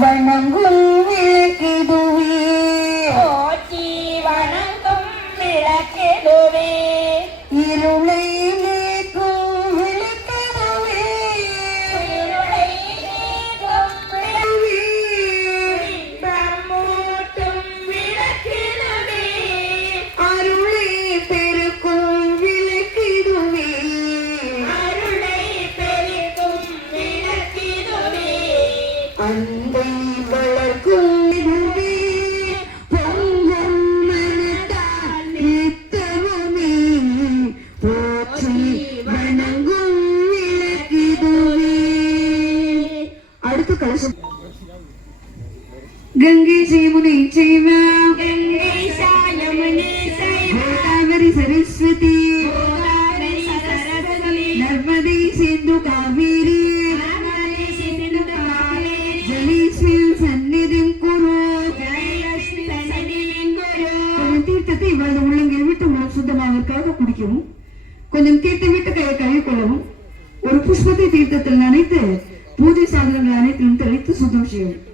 வணங்கும் விளக்கிடுவே போற்றி வணங்கும் விளக்கிடுவே இருளை நீக்கும் விளக்கிடுவே இருளை நீக்கும் விளக்கிடுவே பிரம்மூட்டும் விளக்கிடுவே அருளை பெருக்கும் விளக்கிடுவே அருளை பெருக்கும் விளக்கிடுவே அன்பை வளர்க்கும் இதுவே பொங்கும் மனதால் நித்தமுமே போற்றி வணங்கும் விளக்கிடுவே. அடுத்து கலசம். கங்கை செய்முனை செய்வாம் கங்கை சாயமுனி கோதாவரி சரஸ்வதி கோதாவரி சரஸ்வதி நர்மதை சிந்து காவேரி நர்மதை சிந்து காவேரி ஜலீஸ்வரில் சந்நிதிம் குரு. ஜெயலட்சுமி சன்னிதியின் குரு கொஞ்சம் தீர்த்தத்தை இவ்வளவு உள்ளங்கையில் விட்டு உள்ள சுத்தமாவதற்காக குடிக்கவும், கொஞ்சம் தீர்த்தம் விட்டு கையை கழுவிக்கொள்ளவும், ஒரு புஷ்பத்தை தீர்த்தத்தில் நனைத்து பூஜை சாதனங்கள் அனைத்திலும் தெளித்து சுத்தம் செய்யவும்.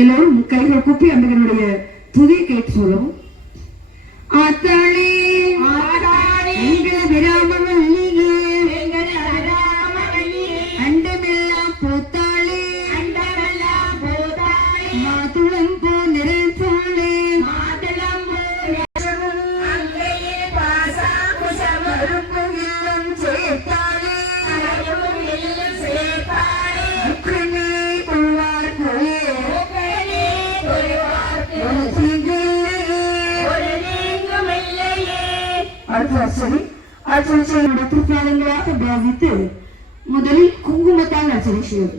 எல்லோரும் கைகள் குப்பி அண்டகனுடைய துதியை கேட்டு சொல்லவும். ஆத்தாளே ஆத்தாளே எங்கள் விராமவல்லியே எங்கள் அராமவல்லியே அண்டமெல்லாம் பூத்தாளே அண்டமெல்லாம் பூத்தாளே மாதுளம் பூ நிறைந்தாளே மாதுளம் பூ அங்கையே பாசாங்குசமும் கருப்பு இல்லம் சேர்த்தாளே கரும்பும் எல்லும் சேர்ப்பாளே உக்கிரமே கொள்வார்களே உக்கரே கொள்வார்க்கு ஒரு தீங்கில்லையே. ஒரு நீங்கும் இல்லையே. அடுத்த அர்ச்சனை அர்ச்சனை திருப்பாலங்களாக பாவித்து முதலில் குங்குமத்தால் அர்ச்சனை செய்வது.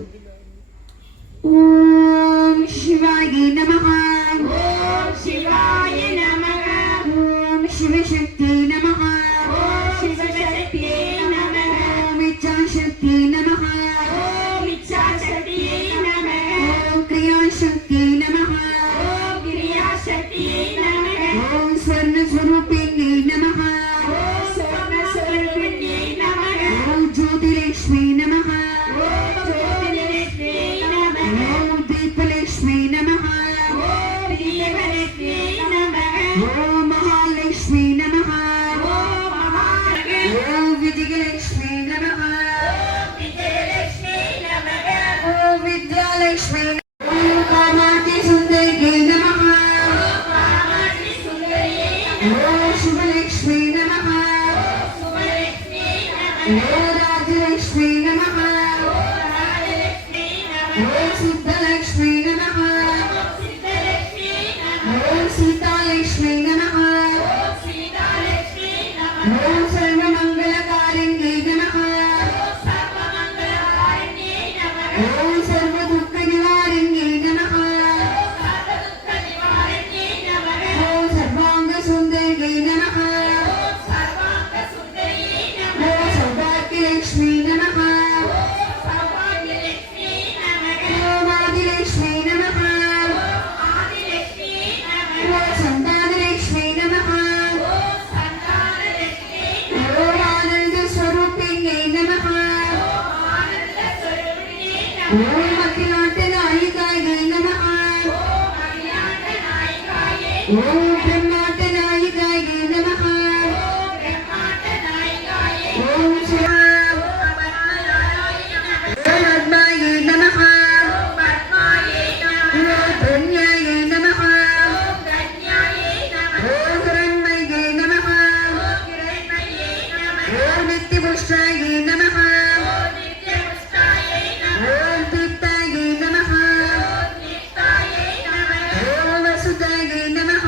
ஓம் சிவாய நமஹ ஓம் சிவாய நமக ஓம் சிவசக்தி நமஹ ஓம் சிவசக்தியே நமக ஓம் இச்சாசக்தி நமஹ ஓம் இச்சாசக்தியே நமக ஓம் கிரியாசக்தி நமஹ ஓம் கிரியாசக்தியே நமக ஓம் ஸ்வர்ணஸ்வரூபிணி நமஹ ஓம் சுவர்ணஸ்வரூபிணியே நமக ஓம் ஜோதிலக்ஷ்மி நமஹ ஓம் ஜோதிலக்ஷ்மி நமக ஓம் தீபலக்ஷ்மி நமஹ ஓம் தீபலக்ஷ்மி நமக ஓம் மகாலக்ஷ்மி நமஹ ஓம் மகாலக்ஷ்மி ஓம் விஜயலக்ஷ்மி நமஹ ஓம் விஜயலக்ஷ்மி நமக ஓம் வித்யாலக்ஷ்மி ஓம் காமாட்சி சுந்தரி நமஹ ஓம் காமாட்சி சுந்தரியே ஓம் சுபலக்ஷ்மி நமஹ சுபலக்ஷ்மி நமக ஓம் ராஜலக்ஷ்மி நமஹ ஓம் ராஜலக்ஷ்மி நமக ஓம் சித்தலக்ஷ்மி நமஹ ஓம் சித்தலக்ஷ்மி நமக ஓம் சீதாலக்ஷ்மி நமஹ ஓம் சீதாலக்ஷ்மி நமக ஓம் சர்வமங்கலகாரிண்யே நமஹ ஓம் சர்வமங்கலகாரிண்யே நமக ஓம் சர்வதுக்க நிவாரிண்யே நமஹ ஓம் சர்வதுக்க நிவாரண்யே நமக ஓம் சர்வாங்க சுந்தரியே நமஹ ஓம் சர்வாங்க சுந்தரியே நமக ஓம் சௌபாகியலக்ஷ்மி நமஹ ஓம் சௌபாகியலக்ஷ்மி நமக ஓம் ஆதிலக்ஷ்மி நமஹ ஓம் ஆதிலக்ஷ்மி நமக ஓம் சந்தானலக்ஷ்மி நமஹ ஓம் சந்தானலக்ஷ்மி ஓம் ஆனந்த ஸ்வரூபிண்யே நமஹ ஓம் ஆனந்த ஸ்வரூபிணியே நமக ஓம் அகிலாண்ட நாயிகாயே நமஹ ஓம் அகிலாண்ட நாயகாயே ஓம் பிரம்மாண்ட நாயிகாயே நமஹ ஓம் பிரம்மாண்ட நாயகாயே ஓம் சிவா ஓம் பத்மநாராய நமக ஓம் பத்மாயே நமஹ ஓம் பத்மாயே நமக ஓம் பிரண்யாயே நமஹ ஓம் கன்யாயே நமக ஓம் ஹிரண்மயே நமஹ ஓம் கிரண்மயே நமக ஓம் நித்யபுஷ்டாயே நமஹ ஓம் நித்யபுஷ்டாயே நமக ஓம் தீர்த்தாயே நமஹ ஓம் நித்தாயே நமக ஓம் வசுதாயே நமஹ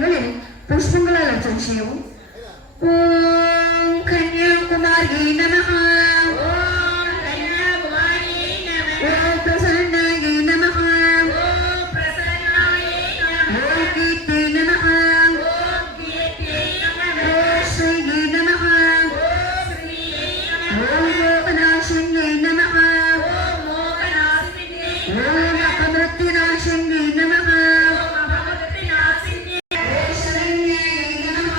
பாதங்களில் புஷ்பங்களால் அர்ச்சனை செய்யவும். ஓம் கன்யாகுமாரி நமஹ. ஓம் கன்யாகுமாரியை நமः. ஓம் பிரசன்னாயை நமஹ. ஓம் பிரசன்னாயை நமः. ஓம் கீர்த்தே நமஹ. ஓம் கீர்த்தியை நமः. ஓம் ஸ்ரீயே நமஹ. ஓம் ஸ்ரீயை நமः. ஓம் மோகநாசின்யை நமஹ. ஓம் மோகநாசினியை ஓம் அபமிருத்யுநாசின்யை நமஹ. ஓம் அபமிருத்யுநாசினியை ஓம் சரண்யாயை நமஹ.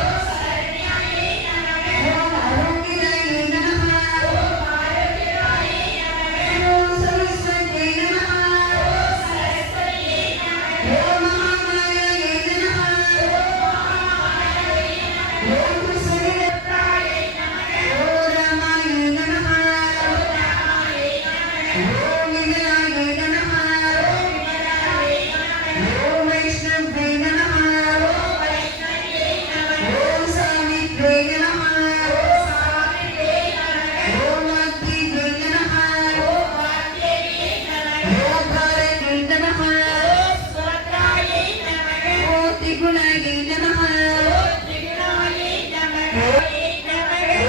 ஓம் சரண்யாயை நமः. ஓம் ஆரோக்கியாயை நமஹ. ஓம் ஆரோக்கியாயை நமः. ஓம் சரஸ்வதியை நமஹ. ஓம் சரஸ்வதியை நமः. ஓம் மகாமாயாயை நமஹ. ஓம் பிரசன்னதாயை நமः. ஓம் ராமாயை நமஹ. ராமாயை நமः. ஓம் விமலாயை நமஹ. விமலாயை நமः. ஓம் வைஷ்ணவே நமஹ. ஓம் வைஷ்ணவியை நமः. ஓம் சாவித்ரே நமஹ. ஓம் சாவித்ரியை நமः. ஓம் வாக்தேவே நமஹ. ஓம் வாக்தேவியை நமः. ஓம் பாரதே நமஹ. ஓம் சுபத்ராயை நமः. ஓம் திரிகுணாயை நமஹ. ஓம் திரிகுணாயை நமः.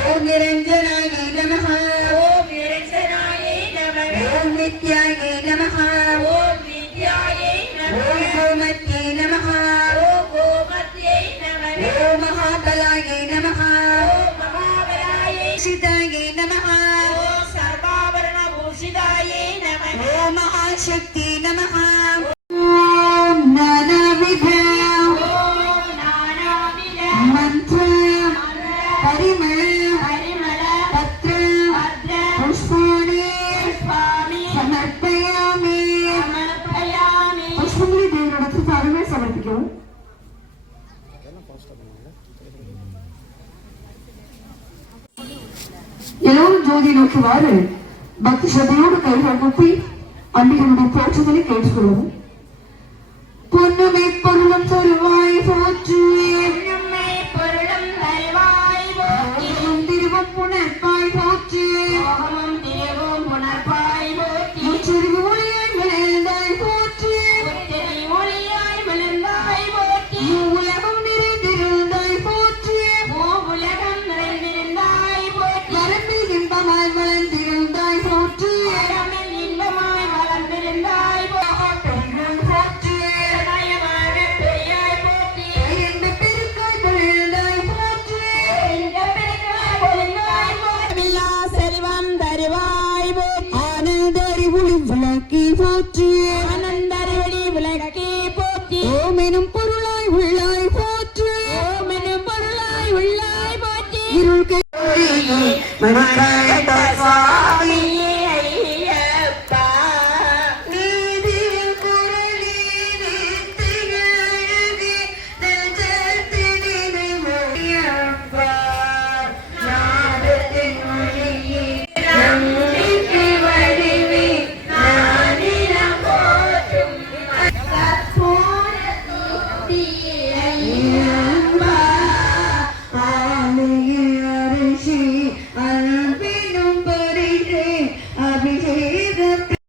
ஓம் நிரஞ்சனாயை நமஹ. ஓம் நிரஞ்சனாயை நமः. ஓம் நித்யாயை நமஹ. ஓம் வித்யாயை நமः. ஓம் கோமத்யை நமஹ. ஓம் கோமத்யை நமः. ஓம் மகாபலாயை நமஹ. ஓம் மகாபலாயை சிதாயை நமஹ. ஓம் சர்வாபரண பூஷிதாயை நமः. ஓம் மகாசக்தி நமஹ. ஓம் நானாவித ஓம் நானாவித மந்த்ர பரிமள பரிமள பத்ர பத்ர புஷ்பாணி புஷ்பாணி சமர்ப்பயாமி. சமர்ப்பயாமி. புஷ்பங்களை தேவனிடத்தில் தாழ்மையை சமர்ப்பிக்கவும். எல்லோரும் ஜோதி நோக்குவாறு பக்தி ஸ்ரத்தையோடு கைகள் கூப்பி அன்பிகளுடைய போற்றுதலை கேட்டுக்கொள்ளவும். பொன்னுமை பொருளும் தருவாய் போற்றி. நம்மை பொருளும் தருவாய் போற்றி. ஓம் திருவம் புணர்ப்பாய் போற்றி. ஓகமும் திருவும் உணர்ப்பாய் போற்றி. முச்சரிவு ஒளியாய் விளைந்தாய் போற்றி. உத்தரி ஒளியாய் விழுந்தாய் போற்றி. உலகம் நிறைந்திருந்தாய் போற்றி. மூவுலகம் நிறைந்திருந்தாய் போற்றி. வரம்பில் இன்பமாய் வளர்ந்திருந்தாய் போற்றி. வரமில் இன்பமாய் வளர்ந்திருந்தாய் போற்றி. போற்றி. நயமான பெரியாய் போற்றி. இந்த பெருக்காய் தொழில்தாய் போற்றி. இந்த பெருக்காய் பொழிந்தாய் போற்றி. இல்லா செல்வம் தருவாய் போற்றி. ஆனந்த அறிவுளி விளக்கி போற்றி. ஆனந்தருளி விளக்கி போற்றி. ஓம் எனும் பொருளாய் உள்ளாய் போற்றி. ஓம் எனும் பொருளாய் உள்ளாய் போற்றி. இருள் கை மணிக்காய்